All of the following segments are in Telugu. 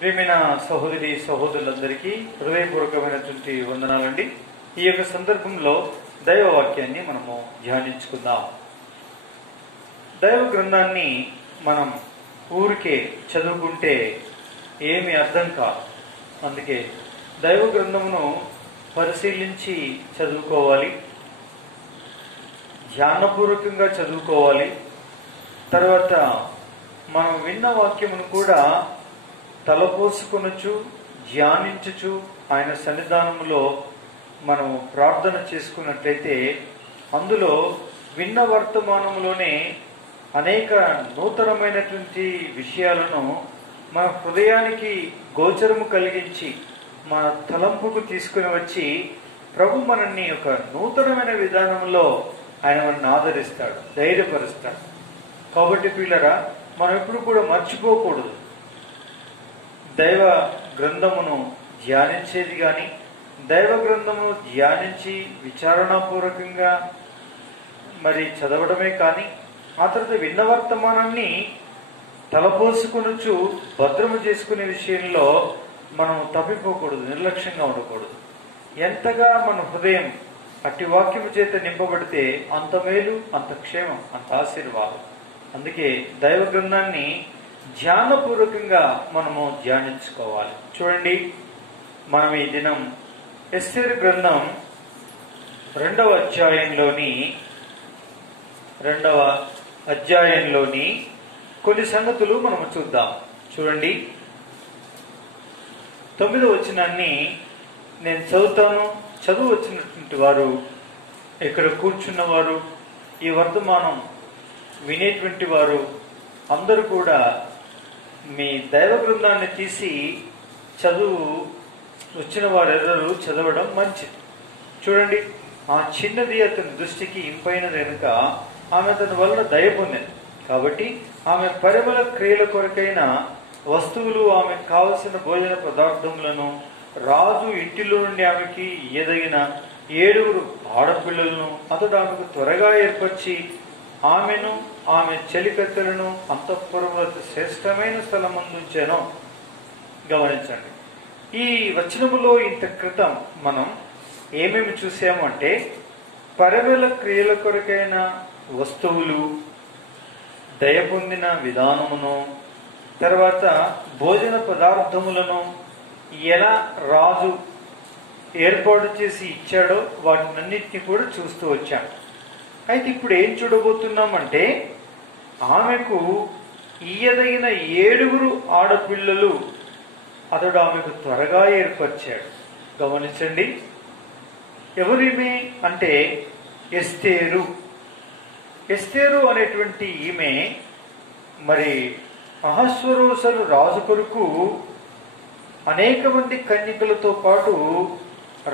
ప్రియమైన సహోదరి సహోదరులందరికీ హృదయపూర్వకమైనటువంటి వందనాలండి. ఈ యొక్క సందర్భంలో దైవ వాక్యాన్ని మనము ధ్యానించుకుందాం. దైవ గ్రంథాన్ని మనం ఊరికే చదువుకుంటే ఏమి అర్థం కాదు. అందుకే దైవ గ్రంథమును పరిశీలించి చదువుకోవాలి, ధ్యానపూర్వకంగా చదువుకోవాలి. తర్వాత మనం విన్న వాక్యమును కూడా తలపోసుకొనుచు ధ్యానించుచు ఆయన సన్నిధానంలో మనం ప్రార్థన చేసుకున్నట్లయితే అందులో విన్న వర్తమానంలోనే అనేక నూతనమైనటువంటి విషయాలను మన హృదయానికి గోచరము కలిగించి మన తలంపుకు తీసుకుని వచ్చి ప్రభు మనల్ని ఒక నూతనమైన విధానంలో ఆయన మనల్ని ఆదరిస్తాడు, ధైర్యపరుస్తాడు. కాబట్టి పిల్లరా, మనం ఎప్పుడు కూడా మర్చిపోకూడదు. దైవ గ్రంథమును ధ్యానించేది కానీ, దైవ గ్రంథమును ధ్యానించి విచారణపూర్వకంగా మరి చదవడమే కానీ, ఆ తర్వాత విన్న వర్తమానాన్ని తలపోసుకొనుచు భద్రము చేసుకునే విషయంలో మనం తప్పిపోకూడదు, నిర్లక్ష్యంగా ఉండకూడదు. ఎంతగా మన హృదయం అట్టి వాక్యము చేత నింపబడితే అంత మేలు, అంత క్షేమం, అంత ఆశీర్వాదం. అందుకే దైవ గ్రంథాన్ని ధ్యానపూర్వకంగా మనము ధ్యానించుకోవాలి. చూడండి, మనం ఈ దినం ఎస్తేరు గ్రంథం 2వ అధ్యాయంలోని కొన్ని సంగతులు మనము చూద్దాం. చూడండి, 9వ వచనాన్ని నేను చదువుతాను. చదువు వచ్చినటువంటి వారు, ఇక్కడ కూర్చున్నవారు, ఈ వర్తమానం వినేటువంటి వారు అందరూ కూడా మీ దైవ గ్రంథాన్ని తీసి చదువు వచ్చిన వారెవరు చదవడం మంచిది. చూడండి, ఆ చిన్నది అతని దృష్టికి ఇంపైనది కనుక ఆమె అతని వల్ల దయ పొందింది. కాబట్టి ఆమె పరిమళ క్రియల కొరకైన వస్తువులు, ఆమెకు కావలసిన భోజన పదార్థములను, రాజు ఇంటిలో నుండి ఆమెకి ఎదగిన 7 ఆడపిల్లలను అతడు ఆమెకు త్వరగా ఏర్పరిచి ఆమెను ఆమె చెలికత్తెలను అంతఃపురములో శ్రేష్టమైన స్థలమందుంచాను. గమనించండి, ఈ వచనములో ఇంత క్రితం మనం ఏమేమి చూసాము అంటే, పరిమళ క్రియల కొరకైన వస్తువులు, దయ పొందిన విధానమును, తర్వాత భోజన పదార్థములను ఎలా రాజు ఏర్పాటు చేసి ఇచ్చాడో వాటినన్నిటిని కూడా చూస్తూ వచ్చాను. అయితే ఇప్పుడు ఏం చూడబోతున్నామంటే, ఆమెకు ఇయ్యదగిన 7 ఆడపిల్లలు అతడు ఆమెకు త్వరగా ఏర్పరిచాడు. గమనించండి, ఎవరిమే అంటే ఎస్తేరు. ఎస్తేరు అనేటువంటి ఈమె మరి అహస్వరోసరు రాజు కొరకు అనేక మంది కన్యకలతో పాటు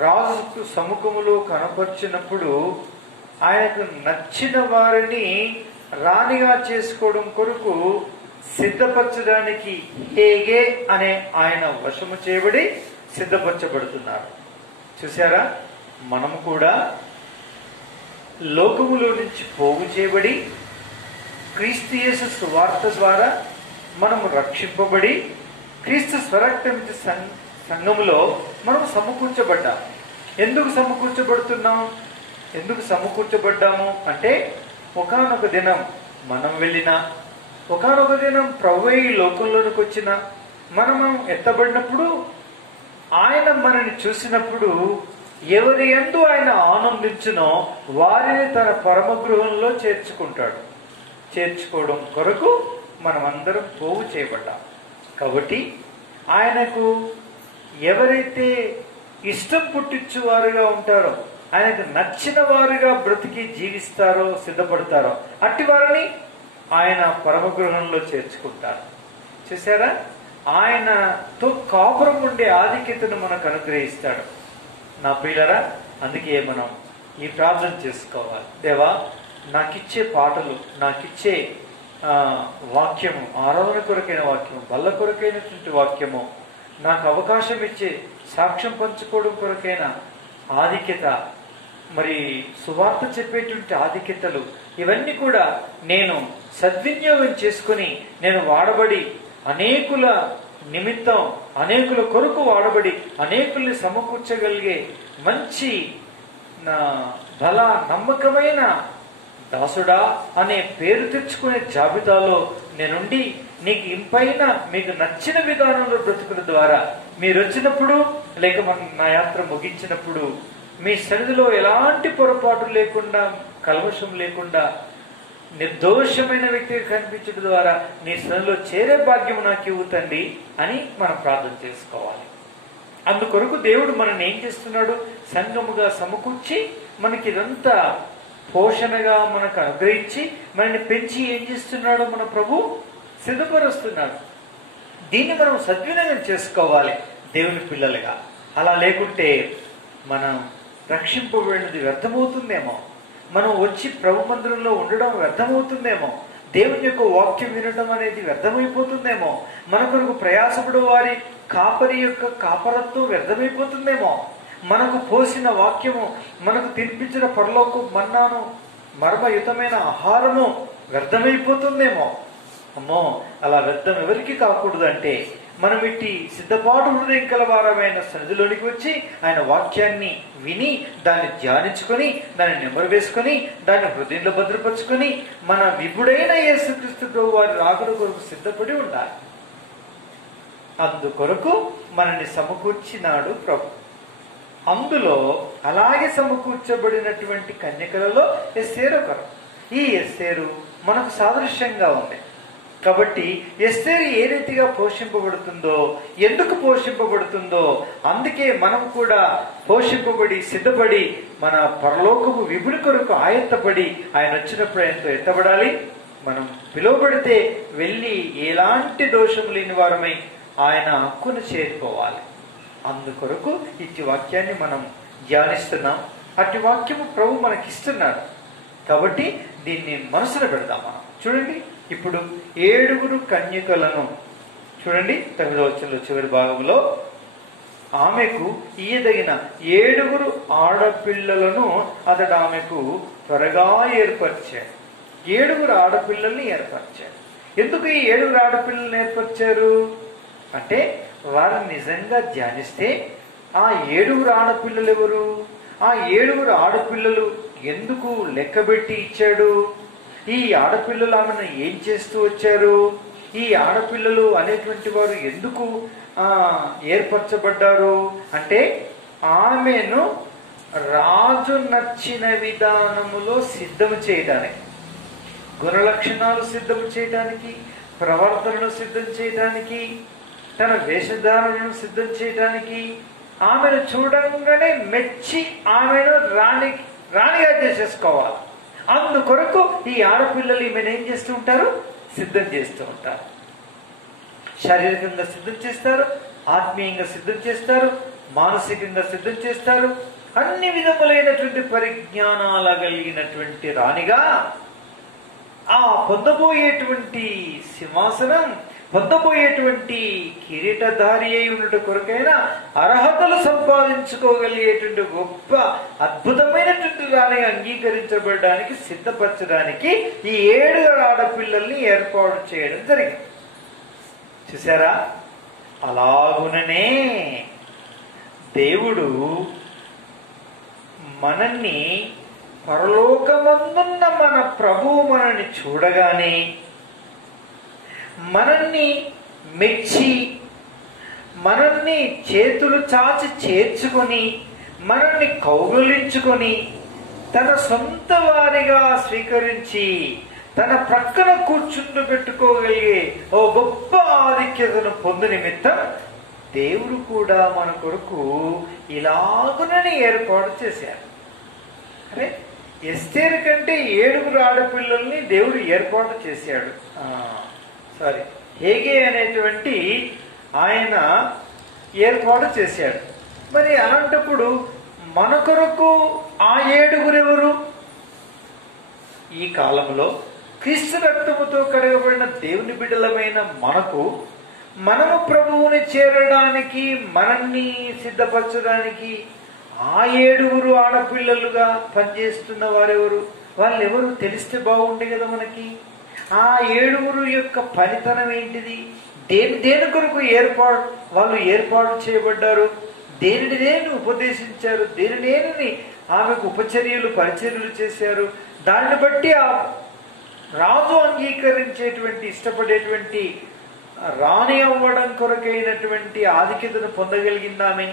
రాజుకు సముఖములో కనపరిచినప్పుడు ఆయనకు నచ్చిన వారిని రాణిగా చేసుకోవడం కొరకు సిద్ధపరచడానికి హేగే అనే ఆయన వశము చేయబడి సిద్ధపరచబడుతున్నారు. చూసారా, మనము కూడా లోకములో నుంచి పోగు చేయబడి క్రీస్తు యేసు సువార్త ద్వారా మనము రక్షింపబడి క్రీస్తు స్వరక్తమిచ్చే సంఘములో మనం సమకూర్చబడ్డాం. ఎందుకు సమకూర్చబడుతున్నాం? ఎందుకు సమకూర్చబడ్డాము అంటే, ఒకానొక దినం మనం వెళ్ళినా, ఒకానొక దినం ప్రభువే ఈ లోకంలోనికి వచ్చిన మనము ఎత్తబడినప్పుడు ఆయన మనని చూసినప్పుడు ఎవరి యందు ఆయన ఆనందించునో వారిని తన పరమ గృహంలో చేర్చుకుంటాడు. చేర్చుకోవడం కొరకు మనమందరం పోగు చేయబడ్డాం. కాబట్టి ఆయనకు ఎవరైతే ఇష్టం పుట్టించువారుగా ఉంటారో, ఆయనకు నచ్చిన వారుగా బ్రతికి జీవిస్తారో, సిద్ధపడతారో, అట్టి వారిని ఆయన పరమగృహంలో చేర్చుకుంటారు. చూసారా, ఆయనతో కాపురం ఉండే ఆధిక్యతను మనకు అనుగ్రహిస్తాడు. నా ప్రియులరా, అందుకే మనం ఈ ప్రార్థన చేసుకోవాలి. దేవా, నాకిచ్చే పాటలు, నాకిచ్చే వాక్యము, ఆరాధన కొరకైన వాక్యము, బల్ల కొరకైనటువంటి వాక్యము, నాకు అవకాశం ఇచ్చే సాక్ష్యం పంచుకోవడం కొరకైన ఆధిక్యత, మరి సువార్త చెప్పేటువంటి ఆధిక్యతలు, ఇవన్నీ కూడా నేను సద్వినియోగం చేసుకుని నేను వాడబడి అనేకుల నిమిత్తం అనేకుల కొరకు వాడబడి అనేకుల్ని సమకూర్చగలిగే మంచి బల నమ్మకమైన దాసుడా అనే పేరు తెచ్చుకునే జాబితాలో నేనుండి నీకు ఇంపైన మీకు నచ్చిన విధానంలో బ్రతుకుల ద్వారా మీరు వచ్చినప్పుడు లేక నా యాత్ర ముగించినప్పుడు మీ సన్నిధిలో ఎలాంటి పొరపాటు లేకుండా కల్మషం లేకుండా నిర్దోషమైన వ్యక్తిగా కనిపించడం ద్వారా నీ సన్నిధిలో చేరే భాగ్యం నాకు ఇవ్వుతండి అని మనం ప్రార్థన చేసుకోవాలి. అందుకొరకు దేవుడు మనల్ని ఏం చేస్తున్నాడు? సంఘముగా సమకూర్చి మనకి ఇదంతా పోషణగా మనకు అనుగ్రహించి మనల్ని పెంచి ఏం చేస్తున్నాడో మన ప్రభు సిద్ధపరుస్తున్నాడు. దీన్ని మనం సద్వినియోగం చేసుకోవాలి దేవుని పిల్లలుగా. అలా లేకుంటే మనం రక్షింపబడినది వ్యర్థమవుతుందేమో, మనం వచ్చి ప్రభు మందిరంలో ఉండడం వ్యర్థమవుతుందేమో, దేవుని యొక్క వాక్యం వినడం అనేది వ్యర్థమైపోతుందేమో, మన కొరకు ప్రయాసపడు వారి కాపరి యొక్క కాపరత్వం వ్యర్థమైపోతుందేమో, మనకు పోసిన వాక్యము, మనకు తినిపించిన పరలోకు మన్నాను మర్మయుతమైన ఆహారము వ్యర్థమైపోతుందేమో. అమ్మో, అలా వ్యర్థం ఎవరికి కాకూడదు అంటే మనం ఇట్టి సిద్ధపాటు హృదయం కలవారమైన సన్నిధిలోనికి వచ్చి ఆయన వాక్యాన్ని విని దాన్ని ధ్యానించుకొని దాన్ని నెమరు వేసుకొని దాన్ని హృదయంలో భద్రపరుచుకొని మన విభుడైన యేసుక్రీస్తు వారి రాకడ కొరకు సిద్ధపడి ఉండాలి. అందుకొరకు మనల్ని సమకూర్చినాడు ప్రభు. అందులో అలాగే సమకూర్చబడినటువంటి కన్యకలలో ఎస్తేరు ఒకరు. ఈ ఎస్తేరు మనకు సాదృశ్యంగా ఉంది కాబట్టి ఎస్తేరు ఏ రీతిగా పోషింపబడుతుందో, ఎందుకు పోషింపబడుతుందో, అందుకే మనం కూడా పోషింపబడి సిద్ధపడి మన పరలోకపు విభుని కొరకు ఆయత్తపడి ఆయన వచ్చినప్పుడు ఆయనతో ఎత్తబడాలి. మనం పిలువబడితే వెళ్ళి ఎలాంటి దోషం లేని వారమై ఆయన హక్కును చేరుకోవాలి. అందుకొరకు ఇట్టి వాక్యాన్ని మనం ధ్యానిస్తున్నాం. అట్టి వాక్యము ప్రభు మనకిస్తున్నాడు కాబట్టి దీన్ని మనసులో పెడదాం. మనం చూడండి, ఇప్పుడు 7 కన్యకలను చూడండి. 9వ వచనంలో చివరి భాగంలో ఆమెకు ఈయదగిన 7 ఆడపిల్లలను అతడు ఆమెకు త్వరగా ఏర్పరిచాడు. 7 ఆడపిల్లల్ని ఏర్పరిచాడు. ఎందుకు ఈ 7 ఆడపిల్లల్ని ఏర్పరిచారు అంటే, వారిని నిజంగా ధ్యానిస్తే ఆ 7 ఆడపిల్లలు ఎవరు, ఆ 7 ఆడపిల్లలు ఎందుకు లెక్కబెట్టి ఇచ్చాడు, ఈ ఆడపిల్లలు ఆమెను ఏం చేస్తూ వచ్చారు, ఈ ఆడపిల్లలు అనేటువంటి వారు ఎందుకు ఏర్పరచబడ్డారు అంటే, ఆమెను రాజు నచ్చిన విధానములో సిద్ధము చేయడానికి, గుణలక్షణాలు సిద్ధం చేయడానికి, ప్రవర్తనను సిద్ధం చేయడానికి, తన వేషధారణను సిద్ధం చేయడానికి, ఆమెను చూడంగానే మెచ్చి ఆమెను రాణిగా చేసేసుకోవాలి. అందుకొరకు ఈ ఆడపిల్లలు ఈమెను ఏం చేస్తూ ఉంటారు? సిద్ధం చేస్తూ ఉంటారు. శారీరకంగా సిద్ధం చేస్తారు, ఆత్మీయంగా సిద్ధం చేస్తారు, మానసికంగా సిద్ధం చేస్తారు. అన్ని విధములైనటువంటి పరిజ్ఞానాల కలిగినటువంటి రాణిగా ఆ పొందబోయేటువంటి సింహాసనం, పొందబోయేటువంటి కిరీటధారి అయి ఉన్నట్టు కొరకైనా అర్హతలు సంపాదించుకోగలిగేటువంటి గొప్ప అద్భుతమైనటువంటి దాన్ని అంగీకరించబడడానికి సిద్ధపరచడానికి ఈ 7 ఆడపిల్లల్ని ఏర్పాటు చేయడం జరిగింది. చూసారా? అలాగుననే దేవుడు మనల్ని పరలోకమందున్న మన ప్రభువు మనల్ని చూడగానే మనల్ని మెచ్చి మనల్ని చేతులు చాచి చేర్చుకొని మనల్ని కౌగులించుకొని తన సొంత వారిగా స్వీకరించి తన ప్రక్కన కూర్చుండబెట్టుకోగలిగే ఓ గొప్ప ఆధిక్యతను పొందు నిమిత్తం దేవుడు కూడా మన కొరకు ఇలాగునని ఏర్పాటు చేశారు. అరే, ఎస్తేరు కంటే 7 ఆడపిల్లల్ని దేవుడు ఏర్పాటు చేశాడు. హేగే అనేటువంటి ఆయన ఏర్పాటు చేశాడు. మరి అలాంటప్పుడు మన కొరకు ఆ 7 ఎవరు? ఈ కాలంలో క్రీస్తు రక్తముతో కడగబడిన దేవుని బిడ్డలమైన మనకు, మనము ప్రభువుని చేరడానికి, మనల్ని సిద్ధపరచడానికి ఆ 7 ఆడపిల్లలుగా పనిచేస్తున్న వారెవరు? వాళ్ళెవరు తెలిస్తే బాగుండే కదా మనకి. ఆ 7 యొక్క పనితనం ఏంటిది, దేని కొరకు వాళ్ళు ఏర్పాటు చేయబడ్డారు, దేనిని ఉపదేశించారు, దేనిని ఆమెకు ఉపచర్యలు పరిచర్యలు చేశారు. దాన్ని బట్టి ఆ రాజు అంగీకరించేటువంటి ఇష్టపడేటువంటి రాణి అవ్వడం కొరకైనటువంటి ఆధిక్యతను పొందగలిగిందామె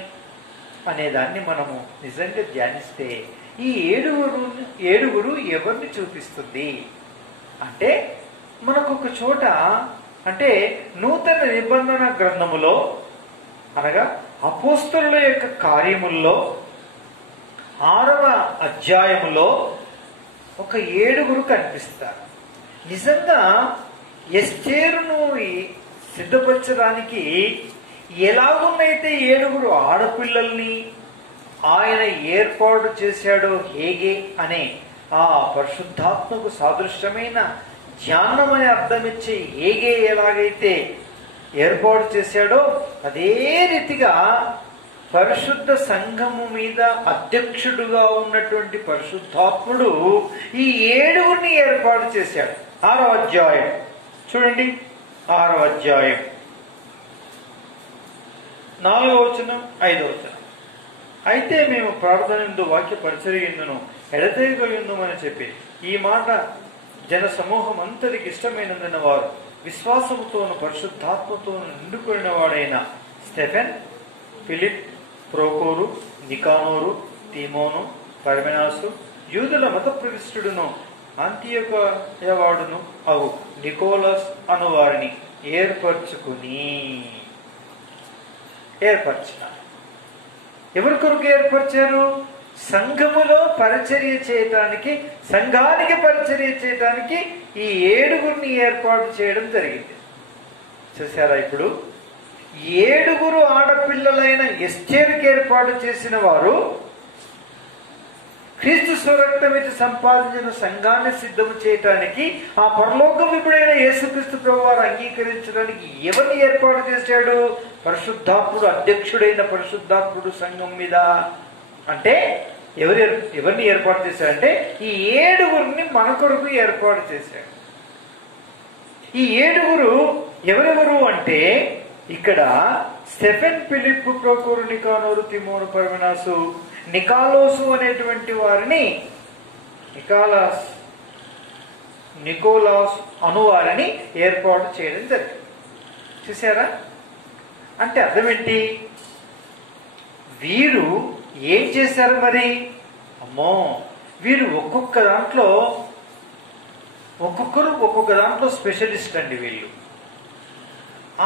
అనేదాన్ని మనము నిజంగా ధ్యానిస్తే ఈ ఏడుగురు ఎవరిని చూపిస్తుంది అంటే, మనకు ఒక చోట అంటే నూతన నిబంధన గ్రంథములో అనగా అపోస్తలుల యొక్క కార్యముల్లో 6వ అధ్యాయములో ఒక 7 కనిపిస్తారు. నిజంగా ఎస్తేరును సిద్ధపరచడానికి ఎలాగున్నైతే 7 ఆడపిల్లల్ని ఆయన ఏర్పాటు చేశాడో, హేగే అనే ఆ పరిశుద్ధాత్మకు సాదృశ్యమైన జ్ఞానమని అర్థమిచ్చే హేగే ఎలాగైతే ఏర్పాటు చేశాడో, అదే రీతిగా పరిశుద్ధ సంఘము మీద అధ్యక్షుడుగా ఉన్నటువంటి పరిశుద్ధాత్ముడు ఈ 7 ఏర్పాటు చేశాడు. 6వ అధ్యాయం చూడండి, 6వ అధ్యాయం 4వ వచనం 5వ వచనం. అయితే మేము ప్రార్థనందు వాక్య పరిచర్యందును ఎడతెగయుందుమని చెప్పి ఈ మాట జన సమూహం అంతటికి ఇష్టమైనందున వారు విశ్వాసముతోను పరిశుద్ధాత్మతోను నిండుకొనిన వాడైన స్టెఫెన్, ఫిలిప్, ప్రోకోరు, నికానోరు, తీమోను, పర్మెనాసు, యూదుల మత ప్రవిష్టుడును అంతియొకయవాడును అవు నికోలస్ అను వారిని ఏర్పరిచినారు. ఎవరి కొరకు ఏర్పరిచారు? సంఘములో పరిచర్య చేయటానికి, సంఘానికి పరిచర్య చేయటానికి ఈ 7 ఏర్పాటు చేయడం జరిగింది. చూసారా? ఇప్పుడు 7 ఆడపిల్లలైన ఎస్తేరుకి ఏర్పాటు చేసిన వారు క్రీస్తు స్వరక్తం ఇచ్చి సంపాదించిన సంఘాన్ని సిద్ధము చేయటానికి, ఆ పరలోక విపుడైన యేసుక్రీస్తు ప్రభువారు అంగీకరించడానికి ఎవరిని ఏర్పాటు చేశాడు? పరిశుద్ధాత్ముడు, అధ్యక్షుడైన పరిశుద్ధాత్ముడు సంఘం మీద. అంటే ఎవరిని ఏర్పాటు చేశాడంటే ఈ 7 మన కొరకు ఏర్పాటు చేశాడు. ఈ 7 ఎవరెవరు అంటే, ఇక్కడ స్టెఫెన్, ఫిలిప్, ప్రోకోరు, నికానోరు, తిమోను, పర్మెనాసు, నికోలాసు అనేటువంటి వారిని నికోలాస్ అనువారిని ఏర్పాటు చేయడం జరిగింది. చూసారా? అంటే అర్థం ఏంటి? వీరు ఏం చేశారు మరి? అమ్మో, వీరు ఒక్కొక్కరు ఒక్కొక్క దాంట్లో స్పెషలిస్ట్ అండి. వీళ్ళు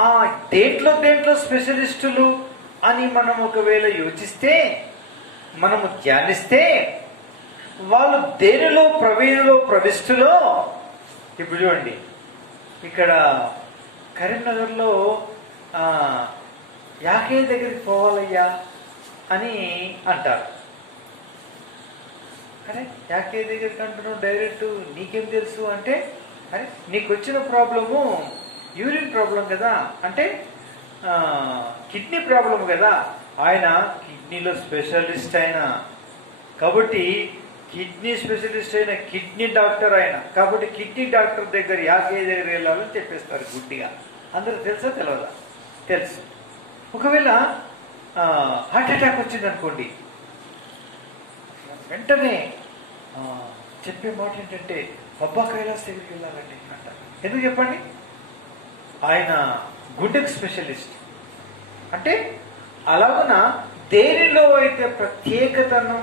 ఆ దేంట్లో స్పెషలిస్టులు అని మనం ఒకవేళ యోచిస్తే, మనము ధ్యానిస్తే, వాళ్ళు దేనిలో ప్రవిష్టులో. ఇప్పుడు చూడండి, ఇక్కడ కరీంనగర్లో యాకే దగ్గరికి పోవాలయ్యా అని అంటారు. అరే యాకే దగ్గరికి అంటున్నావు డైరెక్ట్, నీకేం తెలుసు అంటే, అరే నీకు వచ్చిన ప్రాబ్లము యూరిన్ ప్రాబ్లం కదా, అంటే కిడ్నీ ప్రాబ్లం కదా. ఆయన కిడ్నీలో స్పెషలిస్ట్ అయిన కాబట్టి, కిడ్నీ స్పెషలిస్ట్ అయిన కిడ్నీ డాక్టర్ ఆయన కాబట్టి, కిడ్నీ డాక్టర్ దగ్గర యాకే దగ్గర వెళ్ళాలని చెప్పేస్తారు గుడ్డిగా. అందరూ తెలుసా తెలియదా? తెలుసు. ఒకవేళ హార్ట్ అటాక్ వచ్చింది అనుకోండి, వెంటనే చెప్పే మాట ఏంటంటే అబ్బా కైలాస్ దగ్గరికి వెళ్ళాలండి అంటారు. ఎందుకు చెప్పండి? ఆయన గుడ్డెకు స్పెషలిస్ట్. అంటే అలాగున దేనిలో అయితే ప్రత్యేకతను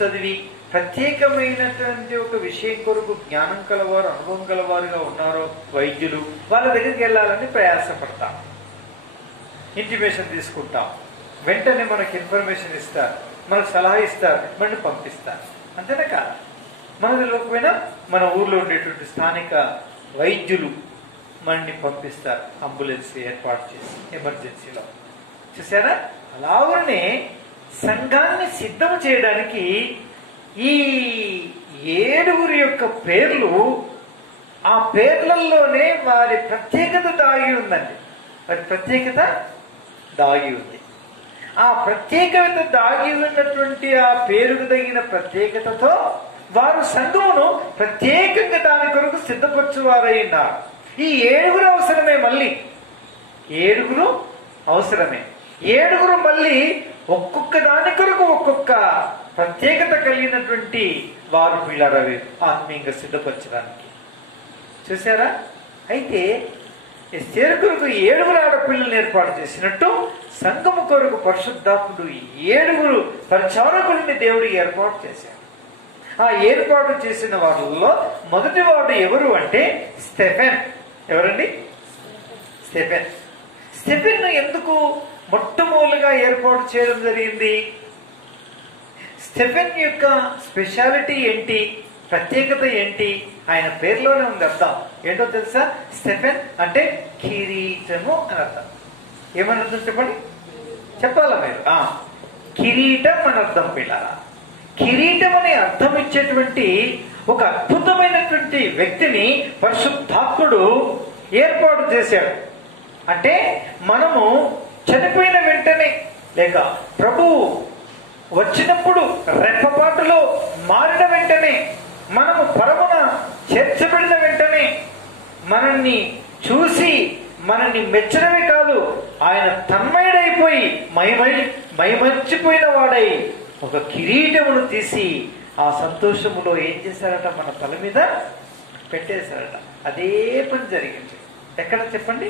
చదివి ప్రత్యేకమైనటువంటి ఒక విషయం కొరకు జ్ఞానం కలవారు, అనుభవం కలవారుగా ఉన్నారో వైద్యులు, వాళ్ళ దగ్గరికి వెళ్ళాలని ప్రయాసపడతాం, ఇంటిమేషన్ తీసుకుంటాం. వెంటనే మనకి ఇన్ఫర్మేషన్ ఇస్తారు, మనకు సలహా ఇస్తారు, మనల్ని పంపిస్తారు. అంతేనా కాదు? మనకు తెలియకపోయినా మన ఊర్లో ఉండేటువంటి స్థానిక వైద్యులు మనల్ని పంపిస్తారు, అంబులెన్స్ ఏర్పాటు చేసి ఎమర్జెన్సీలో. చూసారా? అలాగనే సంఘాన్ని సిద్ధం చేయడానికి ఈ 7 యొక్క పేర్లు, ఆ పేర్లలోనే వారి ప్రత్యేకత దాగి ఉందండి. వారి ప్రత్యేకత దాగి ఉంది. ఆ ప్రత్యేకత దాగి ఉన్నటువంటి ఆ పేరుకు తగిన ప్రత్యేకతతో వారు సంఘమును ప్రత్యేకంగా దాని కొరకు సిద్ధపరచువారై ఉన్నారు. ఈ 7 అవసరమే. మళ్ళీ 7 అవసరమే. 7 మళ్ళీ ఒక్కొక్క దాని కొరకు ఒక్కొక్క ప్రత్యేకత కలిగినటువంటి వారు పిల్లరవి ఆత్మీయంగా సిద్ధపరచడానికి. చూసారా? అయితే ఎస్తేరు కొరకు 7 ఆడపిల్లలను ఏర్పాటు చేసినట్టు సంఘము కొరకు పరిశుద్ధాత్ముడు 7 పరిచారకుల్ని దేవుడు ఏర్పాటు చేశాడు. ఆ ఏర్పాటు చేసిన వాళ్ళలో మొదటి వాడు ఎవరు అంటే స్టెఫెన్. ఎవరండి? స్టెఫెన్. స్టెఫెన్ ఎందుకు మొట్టమొదలుగా ఏర్పాటు చేయడం జరిగింది? స్టెఫెన్ యొక్క స్పెషాలిటీ ఏంటి, ప్రత్యేకత ఏంటి? ఆయన పేరులోనే ఉంది అర్థం. ఏంటో తెలుసా? స్టెఫెన్ అంటే కిరీటము అని అర్థం. ఏమని అర్థం చెప్పండి, చెప్పాలా మీరు? కిరీటం అని అర్థం పిల్లరా. కిరీటం అనే అర్థం ఇచ్చేటువంటి ఒక అద్భుతమైనటువంటి వ్యక్తిని పరిశుద్ధాత్ముడు ఏర్పాటు చేశాడు. అంటే మనము చనిపోయిన వెంటనే లేక ప్రభువు వచ్చినప్పుడు రెప్పపాటులో మారిన వెంటనే, మనము పరమున చేర్చబడిన వెంటనే మనల్ని చూసి మనల్ని మెచ్చడమే కాదు, ఆయన తన్మయుడైపోయి మైమర్చిపోయిన వాడై ఒక కిరీటమును తీసి ఆ సంతోషములో ఏం చేశారట? మన తల మీద పెట్టేశారట. అదే పని జరిగింది. ఎక్కడ చెప్పండి?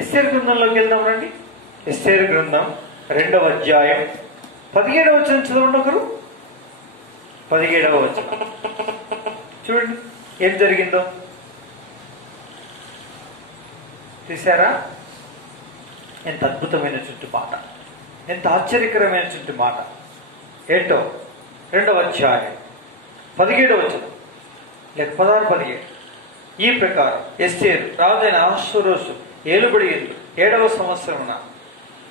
ఎస్తేరు గ్రంథంలోకి వెళ్దాం రండి. ఎస్తేరు గ్రంథం 2వ అధ్యాయం 17వ వచనం చదవండి ఒకరు. 17వ వచనం చూడండి ఏం జరిగిందో. చూసారా? ఎంత అద్భుతమైనటువంటి మాట, ఎంత ఆశ్చర్యకరమైనటువంటి మాట. ఏంటో 2వ అధ్యాయం 17వ వచనం లేక 16-17. ఈ ప్రకారం ఎస్తేరు రాజైన అహష్వేరోషు ఏలుబడి 7వ సంవత్సరమున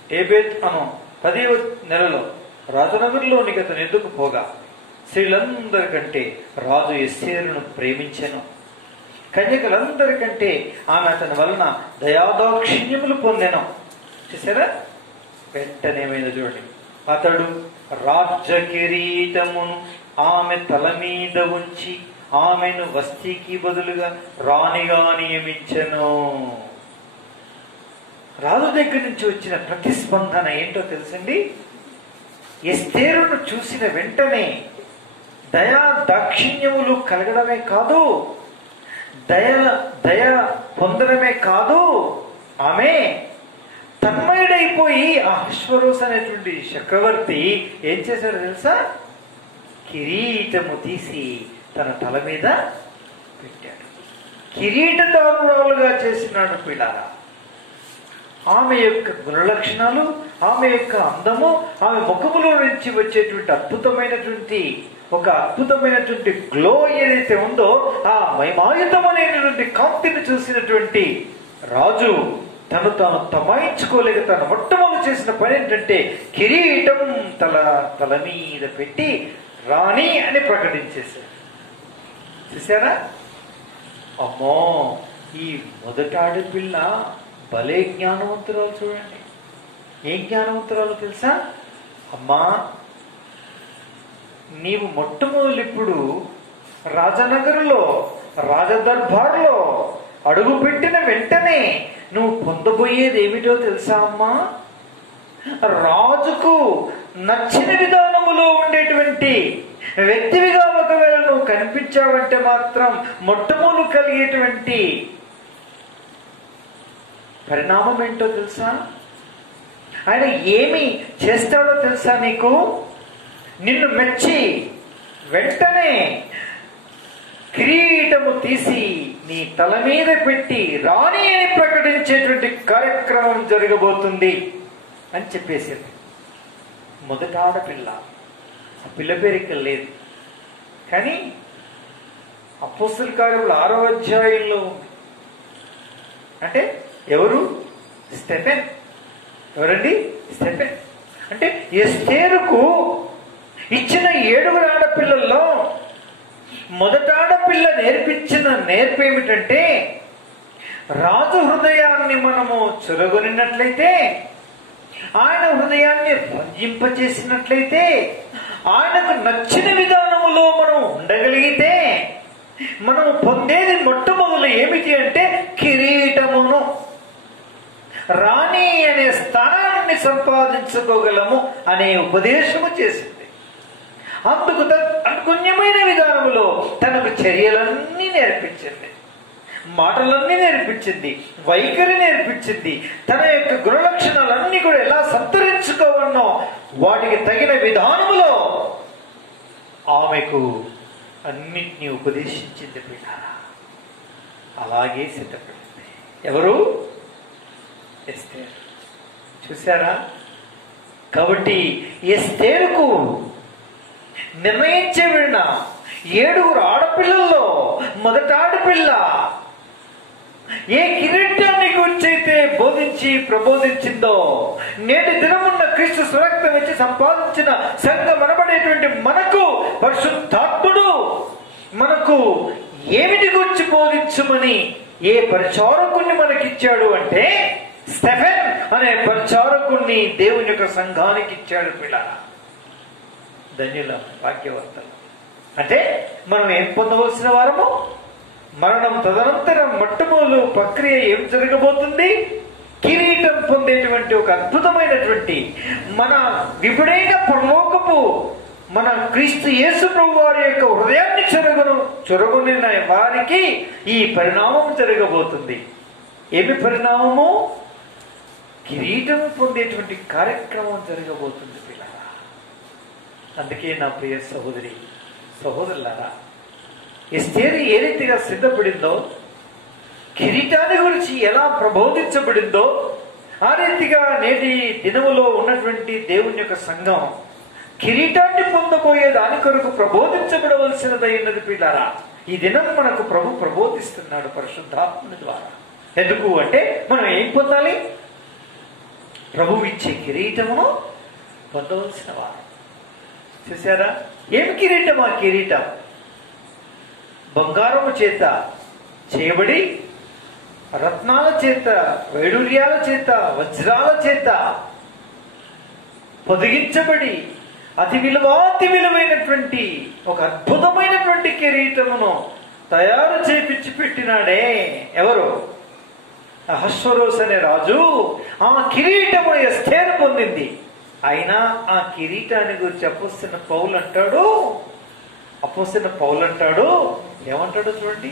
ఏబేత్ అను 10వ నెలలో రాజనగర్లోనికి అతను ఎదుకు పోగా స్త్రీలందరికంటే రాజు ఎస్తేరును ప్రేమించెను. కన్యకలందరికంటే ఆమె అతని వలన దయాదాక్షిణ్యములు పొందెను. చూసారా? వెంటనే ఏమైందో చూడండి. అతడు రాజ్య కిరీటమును ఆమె తల మీద ఉంచి ఆమెను వస్తీకి బదులుగా రాణిగా నియమించెను. రాజు దగ్గర నుంచి వచ్చిన ప్రతిస్పందన ఏంటో తెలుసండి? ఎస్తేరును చూసిన వెంటనే దయా దాక్షిణ్యములు కలగడమే కాదు, దయ పొందడమే కాదు, ఆమె తన్మయుడైపోయి అహష్వేరోషు అనేటువంటి చక్రవర్తి ఏం చేశాడో తెలుసా? కిరీటము తీసి తన తల మీద పెట్టాడు. కిరీటదారురాలుగా చేసినాడు పిల్లారా. ఆమె యొక్క గుణలక్షణాలు, ఆమె యొక్క అందము, ఆమె ముఖములో నుంచి వచ్చేటువంటి అద్భుతమైనటువంటి గ్లో ఏదైతే ఉందో, ఆ మహిమాయుతమైనటువంటి కాంతిని చూసినటువంటి రాజు తాను తమాయించుకోలేక తను మొట్టమొదటి చేసిన పని ఏంటంటే కిరీటం తల మీద పెట్టి రాణి అని ప్రకటించేశారు. చూసారా? అమ్మో, ఈ మొదటి ఆడపిల్ల భలే జ్ఞానవంతురాలు. చూడండి ఏం జ్ఞానవంతురాలు తెలుసా? అమ్మా, నీవు మొట్టమొదలు ఇప్పుడు రాజనగరులో రాజదర్బార్లో అడుగు పెట్టిన వెంటనే నువ్వు పొందబోయేది ఏమిటో తెలుసా అమ్మా? రాజుకు నచ్చిన విధానములో ఉండేటువంటి వ్యక్తివిగా ఒకవేళ నువ్వు కనిపించావంటే మాత్రం మొట్టమొదలు కలిగేటువంటి పరిణామం ఏంటో తెలుసా? ఆయన ఏమి చేస్తాడో తెలుసా నీకు? నిన్ను మెచ్చి వెంటనే కిరీటము తీసి నీ తల మీద పెట్టి రాణి అని ప్రకటించేటువంటి కార్యక్రమం జరగబోతుంది అని చెప్పేసింది. మొదట ఆడపిల్ల, ఆ పిల్ల పేరు ఇక్కడ లేదు, కానీ అపోస్తల కార్యములు 6వ అధ్యాయంలో ఉంది. అంటే ఎవరు? స్టెఫెన్. ఎవరండి? స్టెఫెన్. అంటే ఎస్తేరుకు ఇచ్చిన 7 ఆడపిల్లల్లో మొదట ఆడపిల్ల నేర్పించిన నేర్పేమిటంటే, రాజు హృదయాన్ని మనము చురగొనినట్లయితే, ఆయన హృదయాన్ని రంజింపచేసినట్లయితే, ఆయనకు నచ్చిన విధానములో మనం ఉండగలిగితే మనము పొందేది మొట్టమొదలు ఏమిటి అంటే కిరీటమును. రాణి అనే స్థానాన్ని సంపాదించుకోగలము అనే ఉపదేశము చేసింది. అందుకు అనుగుణ్యమైన విధానంలో తనకు చర్యలన్నీ నేర్పించింది, మాటలన్నీ నేర్పించింది, వైఖరి నేర్పించింది. తన యొక్క గుణలక్షణాలన్నీ కూడా ఎలా సంతరించుకోవన్నో వాటికి తగిన విధానములో ఆమెకు అన్నిటినీ ఉపదేశించింది పిల్లారా. అలాగే సిద్ధపడింది. ఎవరు? ఎస్తేరు. చూసారా? కాబట్టి ఎస్తేరుకు నిర్ణయించబడిన 7 ఆడపిల్లల్లో మొదటి ఆడపిల్ల ఏ కిరీటాన్ని గురించైతే బోధించి ప్రబోధించిందో, నేటి దినమున్న క్రీస్తు స్వరక్తం ఇచ్చి సంపాదించిన సంఘం అనబడేటువంటి మనకు పరిశుద్ధాత్ముడు మనకు ఏమిటి గురించి బోధించమని ఏ పరిచారకుణ్ణి మనకిచ్చాడు అంటే, స్టెఫెన్ అనే పరిచారకుణ్ణి దేవుని యొక్క సంఘానికి ఇచ్చాడు. పిల్లల ధన్యుల వాక్యవర్తలు అంటే మనం ఏం పొందవలసిన వారము? మరణం తదనంతరం మొట్టమొదలు ప్రక్రియ ఏం జరగబోతుంది? కిరీటం పొందేటువంటి ఒక అద్భుతమైనటువంటి మన విపుడైన పరలోకపు మన క్రీస్తు యేసు ప్రభు వారి యొక్క హృదయాన్ని చొరగొనిన వారికి ఈ పరిణామం జరగబోతుంది. ఏమి పరిణామము? కిరీటం పొందేటువంటి కార్యక్రమం జరగబోతుంది పిల్లరా. అందుకే నా ప్రియ సహోదరి సహోదరులారా, ఎస్తేరు ఏ రీతిగా సిద్ధపడిందో, కిరీటాన్ని గురించి ఎలా ప్రబోధించబడిందో, ఆ రీతిగా నేటి దినములో ఉన్నటువంటి దేవుని యొక్క సంఘం కిరీటాన్ని పొందబోయే దాని కొరకు ప్రబోధించబడవలసినదైనది పిల్లారా. ఈ దినం మనకు ప్రభు ప్రబోధిస్తున్నాడు పరిశుద్ధాత్ముని ద్వారా. ఎందుకు అంటే మనం ఏం పొందాలి? ప్రభు ఇచ్చే కిరీటమును పొందవలసిన వారు. చూసారా? ఏం కిరీటం? ఆ కిరీటం బంగారము చేత చేయబడి, రత్నాల చేత, వైడూర్యాల చేత, వజ్రాల చేత పొదిగించబడి అతి విలువైనటువంటి ఒక అద్భుతమైనటువంటి కిరీటమును తయారు చేపించి పెట్టినాడే. ఎవరు? అహష్వరోస్ అనే రాజు. ఆ కిరీటము ఎస్తేరు పొందింది. అయినా ఆ కిరీటాన్ని గురించి అపోస్తలుడైన పౌలు అంటాడు ఏమంటాడు చూడండి.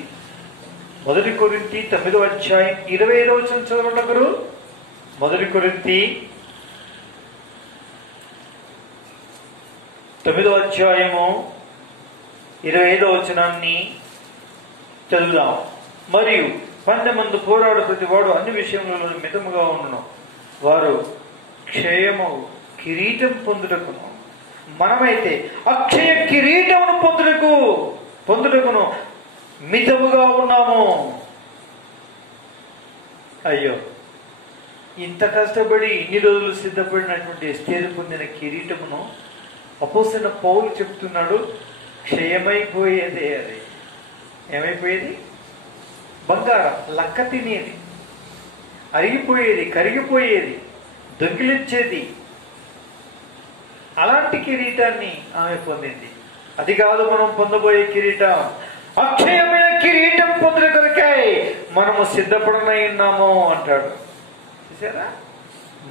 1 కొరింథీ 9వ అధ్యాయం 25వ వచనం చదవండి ఒకరు. 1 కొరింథీ 9వ అధ్యాయము 25వ వచనాన్ని చదువుదాం. మరియు పందెమందు పోరాడు ప్రతివాడు అన్ని విషయములలో మితముగా ఉండును, వారు క్షయము కిరీటం పొందుటకును, మనమైతే అక్షయ కిరీటమును పొందుటకును మితముగా ఉన్నాము. అయ్యో, ఇంత కష్టపడి ఇన్ని రోజులు సిద్ధపడినటువంటి ఎస్తేరు పొందిన కిరీటమును అపోస్తలుడైన పౌలు చెప్తున్నాడు క్షయమైపోయేదే. అది ఏమైపోయేది? బంగారం లక్క తినేది, అరిగిపోయేది, కరిగిపోయేది, దొంగిలించేది. అలాంటి కిరీటాన్ని ఆమె పొందింది. అది కాదు మనం పొందబోయే కిరీటం. అక్షయమైన కిరీటం పొందుట కొరకై మనము సిద్ధపడనై ఉన్నాము అంటాడు. చూసారా?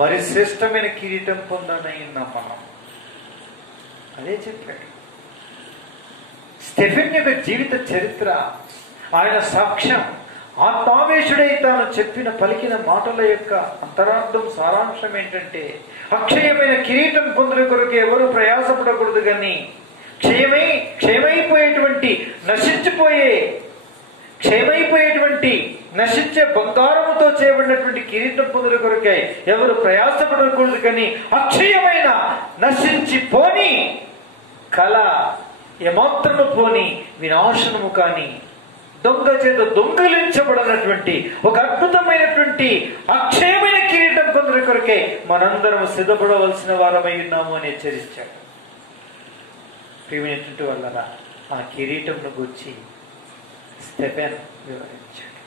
మరి శ్రేష్టమైన కిరీటం పొందనై ఉన్నాం మనం. అదే చెప్పాడు. స్టెఫెన్ యొక్క జీవిత చరిత్ర, ఆయన సాక్ష్యం, ఆత్మావేశుడై తాను పలికిన మాటల యొక్క అంతరార్థం, సారాంశం ఏంటంటే, అక్షయమైన కిరీటం పొందుల కొరకు ఎవరు ప్రయాసపడకూడదు, కానీ క్షయమైపోయేటువంటి నశించే బంగారముతో చేయబడినటువంటి కిరీటం పొందుల కొరకై ఎవరు ప్రయాసపడకూడదు, కానీ అక్షయమైన నశించిపోని కళ ఏమాత్రము పోని వినాశనము కానీ దొంగ చేత దొంగిలించబడినటువంటి ఒక అద్భుతమైనటువంటి అక్షయమైన కిరీటం పొందుల కొరకే మనందరం సిద్ధపడవలసిన వారమై ఉన్నాము అని హెచ్చరించాడు. ప్రియమైనటువంటి వల్ల ఆ కిరీటంను గురించి స్టెఫెన్ వివరించాడు.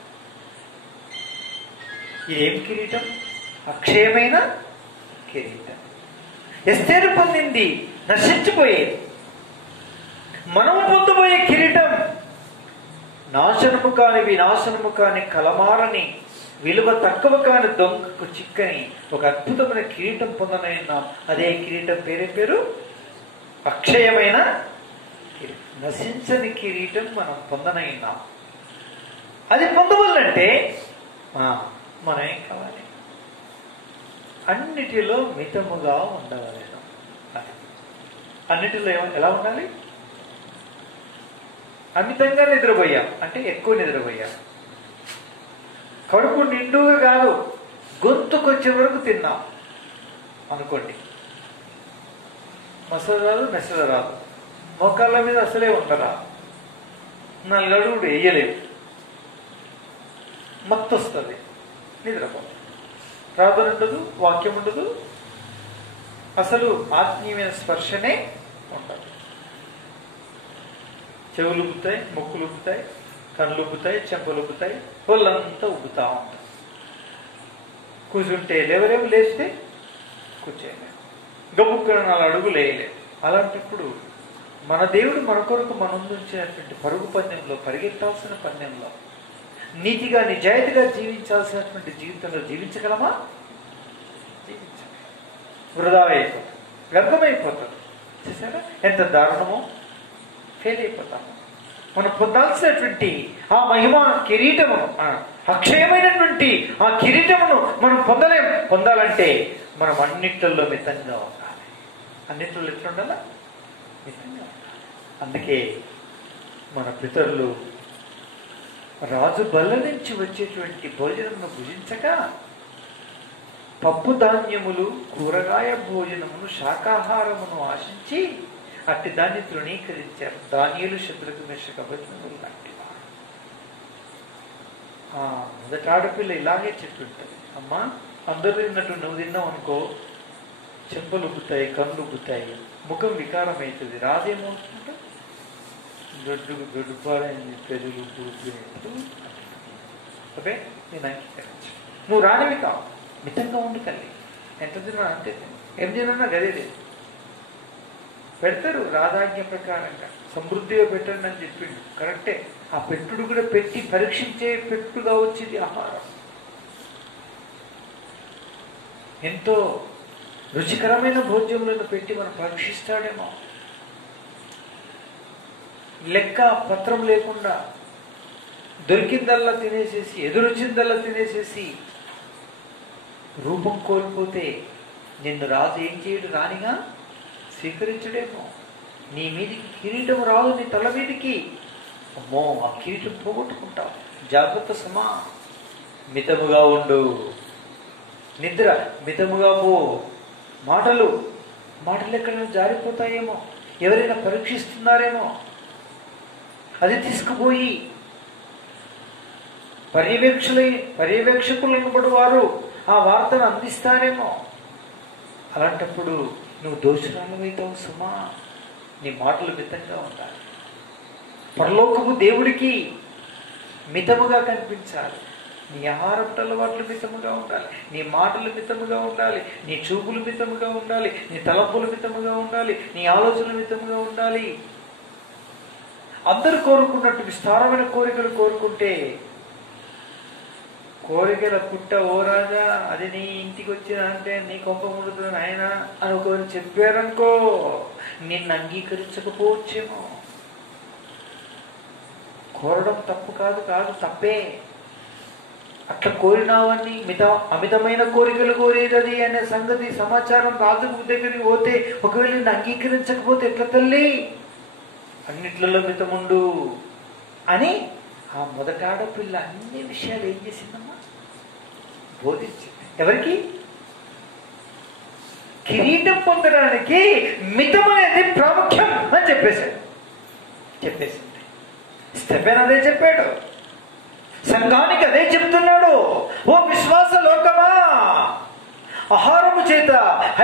ఇదేం కిరీటం? అక్షయమైన కిరీటం. ఎస్తేరు పొందింది నశించిపోయేది. మనము పొందబోయే కిరీటం నాశనము కాని, వినాశనము కాని, కలమారని విలువ తక్కువ కాని దొంగకు చిక్కని ఒక అద్భుతమైన కిరీటం పొందనైనాం. అదే కిరీటం పేరు అక్షయమైన నశించని కిరీటం మనం పొందనైనాం. అది పొందవల్లంటే మనం ఏం కావాలి? అన్నిటిలో మితముగా ఉండవలేను. అన్నిటిలో ఎలా ఉండాలి? అమితంగా నిద్రపోయాం అంటే ఎక్కువ నిద్రపోయాం. కడుపు నిండుగా కాదు, గొంతుకొచ్చే వరకు తిన్నాం అనుకోండి. మసలు రాదు, మెసలు రాదు, మోకాళ్ళ మీద అసలే ఉండరా, 4 అడుగులు వేయలేవు, మత్తు వస్తుంది, నిద్రపో, ప్రార్థన ఉండదు, వాక్యం ఉండదు, అసలు ఆత్మీయమైన స్పర్శనే ఉండదు. చెవులు ఉబ్బుతాయి, ముక్కులు ఉబ్బుతాయి, కళ్ళు ఉబ్బుతాయి, చెంపలు ఉబ్బుతాయి, ఒళ్ళంతా ఉబ్బుతా ఉంటుంది. కూర్చుంటే లేవలేవు, లేస్తే కూర్చోలేము, గబుక్కన 4 అడుగులు వేయలేము. అలాంటప్పుడు మన దేవుడు మన కొరకు మన ముందుంచినటువంటి పరుగు పందెంలో, పరిగెత్తాల్సిన పందెంలో నీతిగా నిజాయితీగా జీవించాల్సినటువంటి జీవితంలో జీవించగలమా? జీవించాలి. వృధా అయిపోతుంది, వ్యర్థమైపోతుంది. చూసారా ఎంత దారుణమో? ఫెయిల్ అయిపోతాము. మనం పొందాల్సినటువంటి ఆ మహిమ కిరీటమును, అక్షయమైనటువంటి ఆ కిరీటమును మనం పొందాలంటే మనం అన్నిట్లలో మితంగా ఉండాలి. అన్నిట్లో ఎట్లా ఉండాలా? మితంగా ఉండాలి. అందుకే మన పితరులు రాజు బల్ల నుంచి వచ్చేటువంటి భోజనమును భుజించక పప్పు ధాన్యములు, కూరగాయ భోజనమును, శాకాహారమును ఆశించి అట్టి దాన్ని తృణీకరించారు. దానియేలు, శద్రకు, మేషకు, అబేద్నెగోలు లాంటి వారు. మొదటి ఆడపిల్ల ఇలాగే చెప్తుంటది, అమ్మా అందరూ తిన్నట్టు నువ్వు తిన్నావు అనుకో, చెంపలు ఉబ్బుతాయి, కళ్ళు ఉబ్బుతాయి, ముఖం వికారం అవుతుంది, రాదేమవుతుంట గొడ్డుపాడని పెరుగు ఉబ్బినట్టు. ఓకే, నేను అంగీకరించు, నువ్వు రానివి కావు, మితంగా ఉండు తల్లి, ఎంత తిన్నా అంతే, ఏం తిన్నా గదే లేదు. పెడతారు రాధాజ్ఞ ప్రకారంగా, సమృద్ధిగా పెట్టండి అని చెప్పిండు, కరెక్టే. ఆ పెట్టుడు కూడా పెట్టి పరీక్షించే పెట్టుగా వచ్చింది ఆహారం. ఎంతో రుచికరమైన భోజ్యములను పెట్టి మనం పరీక్షిస్తాడేమో. లెక్క పత్రం లేకుండా దొరికిందల్లా తినేసేసి, ఎదురొచ్చిందల్లా తినేసేసి రూపం కోల్పోతే నిన్ను రాజు ఏం చేయడు? రానిగా స్వీకరించడేమో. నీ మీదికి కిరీటం రాదు, నీ తల మీదికి. అమ్మో, ఆ కిరీటం పోగొట్టుకుంటావు. జాగ్రత్త సమా, మితముగా ఉండు. నిద్ర మితముగా పో. మాటలు ఎక్కడైనా జారిపోతాయేమో, ఎవరైనా పరీక్షిస్తున్నారేమో, అది తీసుకుపోయి పర్యవేక్షకులను కూడా వారు ఆ వార్తను అందిస్తారేమో. అలాంటప్పుడు నువ్వు దోషురాలవుతావు సుమా. నీ మాటలు మితంగా ఉండాలి. పరలోకపు దేవుడికి మితముగా కనిపించాలి. నీ ఆహారపు అలవాట్లు మితముగా ఉండాలి, నీ మాటలు మితముగా ఉండాలి, నీ చూపులు మితముగా ఉండాలి, నీ తలంపులు మితముగా ఉండాలి, నీ ఆలోచనలు మితముగా ఉండాలి. అందరూ కోరుకున్నట్టు విస్తారమైన కోరికలు కోరుకుంటే, కోరికల పుట్ట ఓ రాజా, అది నీ ఇంటికి వచ్చిన అంటే నీ కొంప ముడుతుంది ఆయన అని ఒకరు చెప్పారనుకో, నిన్ను అంగీకరించకపోవచ్చేమో. కోరడం తప్పు కాదు, తప్పే. అట్లా కోరినావని అమితమైన కోరికలు కోరేది అది అనే సంగతి సమాచారం రాజు దగ్గరికి పోతే, ఒకవేళ నిన్ను అంగీకరించకపోతే ఎట్లా తల్లి? అన్నిట్లలో మితముండు అని ఆ మొదటి ఆడపిల్ల అన్ని విషయాలు ఏం చేసిందమ్మా? బోధించింది. ఎవరికి? కిరీటం పొందడానికి మితం అనేది ప్రాముఖ్యం అని చెప్పేసింది. స్టెఫెన్ అదే చెప్పాడు, సంఘానికి అదే చెప్తున్నాడు. ఓ విశ్వాస లోకమా, ఆహారము చేత,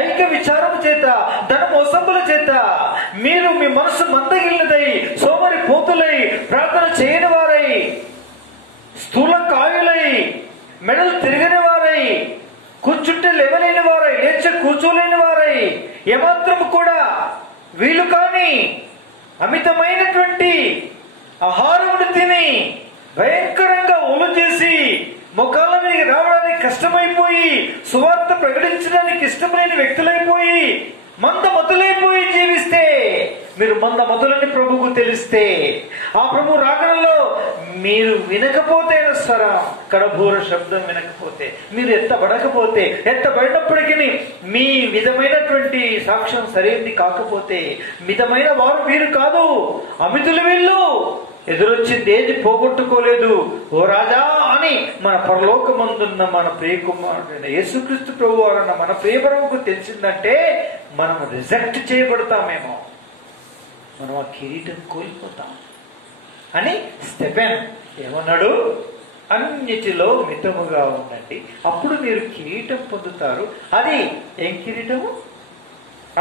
ఐక్య విచారము చేత, ధన మోసముల చేత మీరు మీ మనసు మందగిల్లదై, సోమరి పోతులై, ప్రార్థన చేయని వారై, స్థూల కాయులై, మెడలు తిరగని వారై, కూర్చుంటే లేవలేని వారై, లేచి కూర్చోలేని వారై, ఏమాత్రము కూడా వీలు కాని అమితమైనటువంటి ఆహారమును తిని భయంకరంగా ఒలు చేసి ముఖాల మీదకి రావడానికి కష్టమైపోయి, సువార్త ప్రకటించడానికి ఇష్టమైన వ్యక్తులైపోయి, మందమతులైపోయి జీవిస్తే, మీరు మందమతులని ప్రభువుకు తెలిస్తే, ఆ ప్రభు రాకడలో మీరు వినకపోతే స్వరం, కడబూర శబ్దం వినకపోతే, మీరు ఎత్తబడకపోతే, ఎత్తబడినప్పటికీ మీ విధమైనటువంటి సాక్ష్యం సరైనది కాకపోతే, మితమైన వారు మీరు కాదు, అమితులు వీళ్ళు, ఎదురొచ్చింది ఏది పోగొట్టుకోలేదు ఓ రాజా అని మన పరలోకమందున్న మన ప్రియకుమారుడైన యేసుక్రీస్తు ప్రభు వారన్న మన ప్రియప్రభువుకు తెలిసిందంటే మనం రిజెక్ట్ చేయబడతామేమో, మనం ఆ కిరీటం కోల్పోతాం అని స్టెఫెన్ ఏమన్నాడు? అన్నిటిలో మితముగా ఉండండి, అప్పుడు మీరు కిరీటం పొందుతారు. అది ఏం కిరీటము?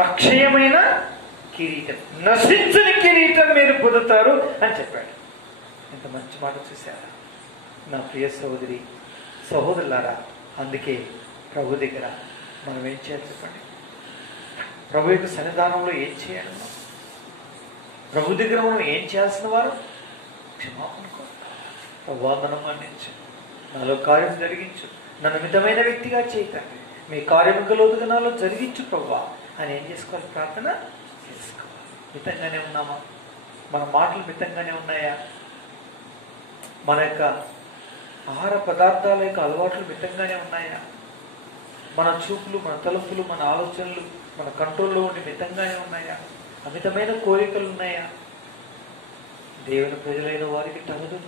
అక్షయమైన కిరీటం, నశించని కిరీటం మీరు పొందుతారు అని చెప్పాడు. ఎంత మంచి మాట చూశారా నా ప్రియ సహోదరి సహోదరులారా. అందుకే ప్రభు దగ్గర మనం ఏం చేయాలి చెప్పండి? ప్రభు యొక్క సన్నిధానంలో ఏం చేయాలి? ప్రభు దగ్గర మనం ఏం చేయాల్సిన వారు? క్షమాపణ కోరుతాం. ప్రభువా నన్ను మన్నించు, నాలో కార్యం జరిగించు, నన్ను మితమైన వ్యక్తిగా చేయకండి, మీ కార్యముగా లోతుగా నాలో జరిగించు ప్రభువా అని ఏం చేసుకోవాలి? ప్రార్థన చేసుకోవాలి. మితంగానే ఉన్నామా? మన మాటలు మితంగానే ఉన్నాయా? మన యొక్క ఆహార పదార్థాల యొక్క అలవాట్లు మితంగానే ఉన్నాయా? మన చూపులు, మన తలుపులు, మన ఆలోచనలు మన కంట్రోల్లో ఉండి మితంగానే ఉన్నాయా? అమితమైన కోరికలు ఉన్నాయా? దేవుని ప్రజలైన వారికి తగదు.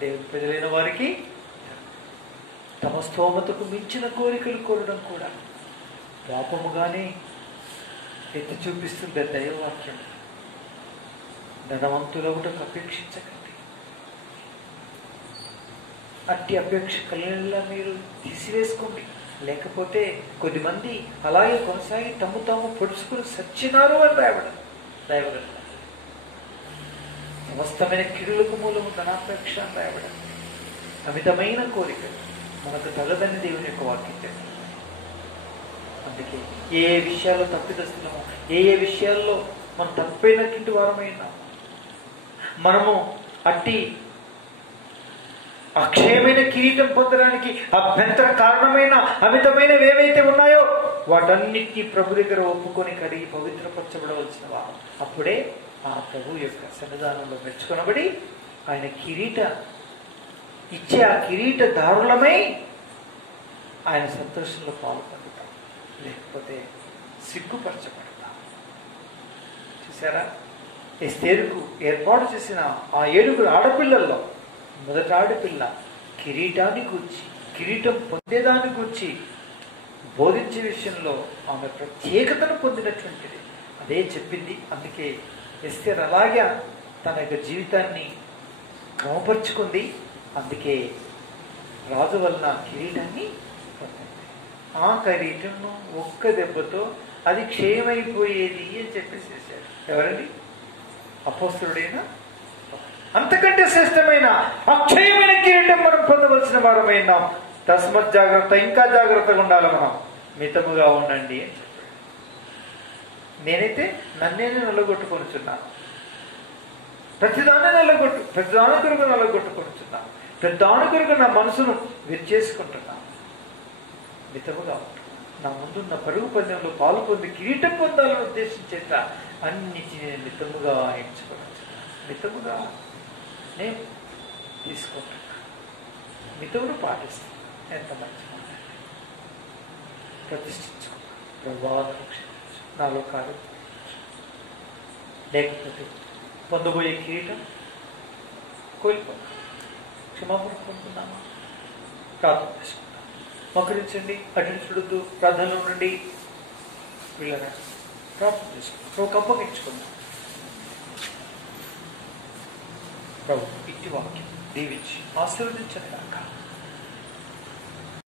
దేవుని ప్రజలైన వారికి తమ స్తోమతకు మించిన కోరికలు కోరడం కూడా పాపముగానే ఎత్తి చూపిస్తుంది దైవవాక్యం. ధనవంతుల ఒకటి అపేక్షించకండి. అట్టి అపేక్ష కలిగినలా మీరు తీసివేసుకోండి. లేకపోతే కొద్దిమంది అలాగే కొనసాగి తమ్ము తాము పొడుచుకుని సచ్చినారు అని రాయబడింది. సమస్తమైన కిడులకు మూలము ధనాపేక్ష అని రాయబడింది. అమితమైన కోరిక మనకు తగదని దేవుని యొక్క వాక్యం. అందుకే ఏ విషయాల్లో తప్పిదస్తున్నామో, ఏ విషయాల్లో మనం తప్పైనటువంటి వారమైనా, మనము అట్టి అక్షయమైన కిరీటం పొందడానికి అభ్యంతర కారణమైన అమితమైనవి ఏవైతే ఉన్నాయో వాటన్నిటినీ ప్రభు దగ్గర ఒప్పుకొని కడిగి పవిత్రపరచబడవలసిన వారు. అప్పుడే ఆ ప్రభు యొక్క సన్నిధానంలో మెచ్చుకొనబడి ఆయన కిరీట ఇచ్చే ఆ కిరీట దారులమై ఆయన సంతోషంలో పాల్పొందుతాం. లేకపోతే సిగ్గుపరచబడతాం. చూసారా? ఎస్తేరుకు ఏర్పాటు చేసిన ఆ 7 ఆడపిల్లల్లో మొదటి ఆడపిల్ల కిరీటాన్ని గూర్చి, కిరీటం పొందేదాన్ని గూర్చి బోధించే విషయంలో ఆమె ప్రత్యేకతను పొందినటువంటిది అదే చెప్పింది. అందుకే ఎస్తేర్ అలాగే తన యొక్క జీవితాన్ని క్రమపరుచుకుంది. అందుకే రాజు వలన కిరీటాన్ని పొందింది. ఆ కిరీటంను ఒక్క దెబ్బతో అది క్షయమైపోయేది అని చెప్పేసేసాడు. ఎవరండి? అపోస్తలుడైన. అంతకంటే శ్రేష్టమైన అక్షయమైన కిరీటం మనం పొందవలసిన వారమైనాం. తస్మత్ జాగ్రత్త, ఇంకా జాగ్రత్తగా ఉండాలి, మనం మితముగా ఉండండి అని చెప్పాడు. నేనైతే నన్నేనే నల్లగొట్టుకొనిచున్నాను, ప్రతిదాని కొరకు నల్లగొట్టుకొనిచున్నాను, ప్రతిదాని కొరకు నా మనసును విరిచేసుకుంటున్నాను. మితముగా ఉంటాను. నా ముందున్న పరుగు పందెంలో పాలు పొంది కిరీటం పొందాలని ఉద్దేశించేట అన్నిటినీ నేను మితముగా ఎంచుకోవచ్చు. మితముగా నేను తీసుకుంటున్నాను, మితమును పాటిస్తాను. ఎంత మంచి మాట! ప్రతిష్ఠించుకున్నాను. ప్రభావం నాలో కాదు. లేకపోతే పొందబోయే కిరీటం కోల్పోతాం. క్షమాపణ పొందుతున్నామా? ప్రార్థన చేసుకుంటాం. మోకరించండి, అటు చూడొద్దు, ప్రార్థనలో ఉండండి. వీళ్ళరా ప్రార్థన చేసుకుంటాం. ఒక అప్పగించుకుందాం. ప్రభు ఇట్టి వాక్యం దీవించి ఆశీర్వదించండి కాక.